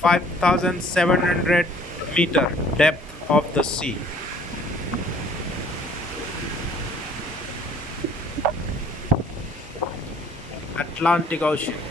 5,700 meter depth of the sea. Atlantic Ocean.